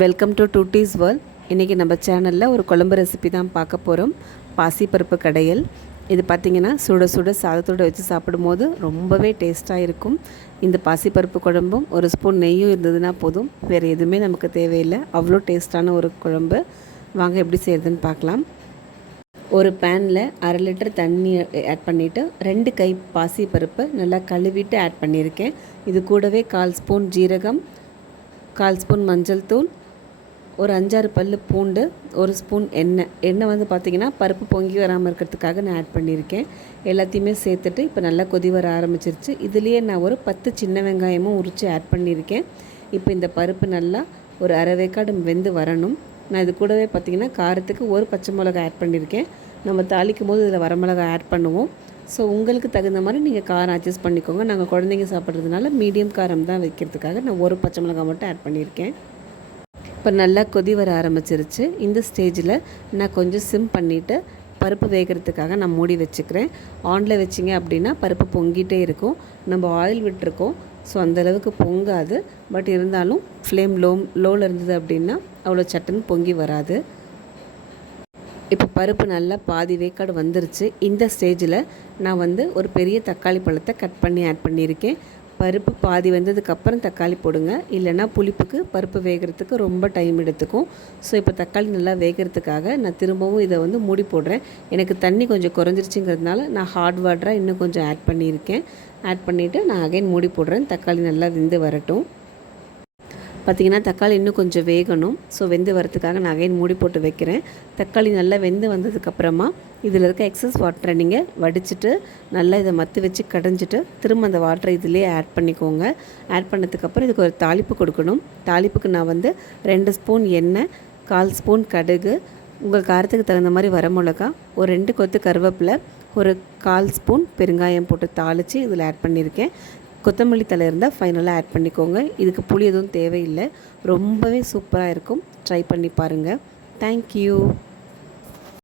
Welcome to டூட்டீஸ் world. இன்றைக்கி நம்ம சேனலில் ஒரு குழம்பு ரெசிபி தான் பார்க்க போகிறோம். பாசிப்பருப்பு கடையல். இது பார்த்திங்கன்னா சுட சுட சாதத்தோடு வச்சு சாப்பிடும்போது ரொம்பவே டேஸ்ட்டாக இருக்கும். இந்த பாசிப்பருப்பு குழம்பும் ஒரு ஸ்பூன் நெய்யும் இருந்ததுன்னா போதும், வேறு எதுவுமே நமக்கு தேவையில்லை. அவ்வளோ டேஸ்ட்டான ஒரு குழம்பு. வாங்க எப்படி செய்கிறதுன்னு பார்க்கலாம். ஒரு பேனில் 1/2 லிட்டர் தண்ணி ஆட் பண்ணிவிட்டு 2 கை பாசிப்பருப்பு நல்லா கழுவிட்டு ஆட் பண்ணியிருக்கேன். இது கூடவே 1/4 ஸ்பூன் ஜீரகம், 1/4 ஸ்பூன் மஞ்சள் தூள், ஒரு 5-6 பல் பூண்டு, 1 ஸ்பூன் எண்ணெய் வந்து பார்த்திங்கன்னா பருப்பு பொங்கி வராமல் இருக்கிறதுக்காக நான் ஆட் பண்ணியிருக்கேன். எல்லாத்தையுமே சேர்த்துட்டு இப்போ நல்லா கொதி வர ஆரம்பிச்சிருச்சு. இதுலேயே நான் ஒரு 10 சின்ன வெங்காயமும் உரித்து ஆட் பண்ணியிருக்கேன். இப்போ இந்த பருப்பு நல்லா ஒரு அரை வேக்காடு வெந்து வரணும். நான் இது கூடவே பார்த்திங்கன்னா காரத்துக்கு ஒரு பச்சை மிளகா ஆட் பண்ணியிருக்கேன். நம்ம தாளிக்கும் போது இதில் வரமிளகா ஆட் பண்ணுவோம். ஸோ உங்களுக்கு தகுந்த மாதிரி நீங்கள் காரம் அட்ஜஸ்ட் பண்ணிக்கோங்க. நாங்கள் குழந்தைங்க சாப்பிட்றதுனால மீடியம் காரம் தான் வைக்கிறதுக்காக நான் ஒரு பச்சை மிளகா மட்டும் ஆட் பண்ணியிருக்கேன். இப்போ நல்லா கொதி வர ஆரம்பிச்சிருச்சு. இந்த ஸ்டேஜில் நான் கொஞ்சம் சிம் பண்ணிவிட்டு பருப்பு வேகிறதுக்காக நான் மூடி வச்சுக்கிறேன். ஆனில் வச்சிங்க அப்படின்னா பருப்பு பொங்கிட்டே இருக்கும். நம்ம ஆயில் விட்டுருக்கோம், ஸோ அந்தளவுக்கு பொங்காது. பட் இருந்தாலும் ஃப்ளேம் லோவில் இருந்தது அப்படின்னா அவ்வளோ சட்டுன்னு பொங்கி வராது. இப்போ பருப்பு நல்லா பாதி வேக்காடு வந்துருச்சு. இந்த ஸ்டேஜில் நான் வந்து ஒரு பெரிய தக்காளி பழத்தை கட் பண்ணி ஆட் பண்ணியிருக்கேன். பருப்பு பாதி வந்ததுக்கப்புறம் தக்காளி போடுங்க, இல்லைனா புளிப்புக்கு பருப்பு வேகிறதுக்கு ரொம்ப டைம் எடுத்துக்கும். ஸோ இப்போ தக்காளி நல்லா வேகிறதுக்காக நான் திரும்பவும் இதை வந்து மூடி போடுறேன். எனக்கு தண்ணி கொஞ்சம் குறைஞ்சிருச்சுங்கிறதுனால நான் ஹாட் வாட்டராக இன்னும் கொஞ்சம் ஆட் பண்ணியிருக்கேன். ஆட் பண்ணிவிட்டு நான் அகைன் மூடி போடுறேன். தக்காளி நல்லா வெந்து வரட்டும். பார்த்திங்கன்னா தக்காளி இன்னும் கொஞ்சம் வேகணும். ஸோ வெந்து வரத்துக்காக நான் அகைன் மூடி போட்டு வைக்கிறேன். தக்காளி நல்லா வெந்து வந்ததுக்கப்புறமா இதில் இருக்க எக்ஸஸ் வாட்டரை நீங்கள் வடிச்சிட்டு நல்லா இதை மத்து வச்சு கடைஞ்சிட்டு திரும்ப அந்த வாட்டரை இதிலே ஆட் பண்ணிக்கோங்க. ஆட் பண்ணதுக்கப்புறம் இதுக்கு ஒரு தாளிப்பு கொடுக்கணும். தாளிப்புக்கு நான் வந்து 2 ஸ்பூன் எண்ணெய், 1/4 ஸ்பூன் கடுகு, உங்கள் காரத்துக்கு தகுந்த மாதிரி வரமிளகா, ஒரு 2 கொத்து கருவேப்பிலை, ஒரு 1/4 ஸ்பூன் பெருங்காயம் போட்டு தாளித்து இதில் ஆட் பண்ணியிருக்கேன். கொத்தமல்லி தழை இருந்தால் ஃபைனலாக ஆட் பண்ணிக்கோங்க. இதுக்கு புளி எதுவும் தேவையில்லை. ரொம்பவே சூப்பராக இருக்கும். ட்ரை பண்ணி பாருங்கள். தேங்க்யூ.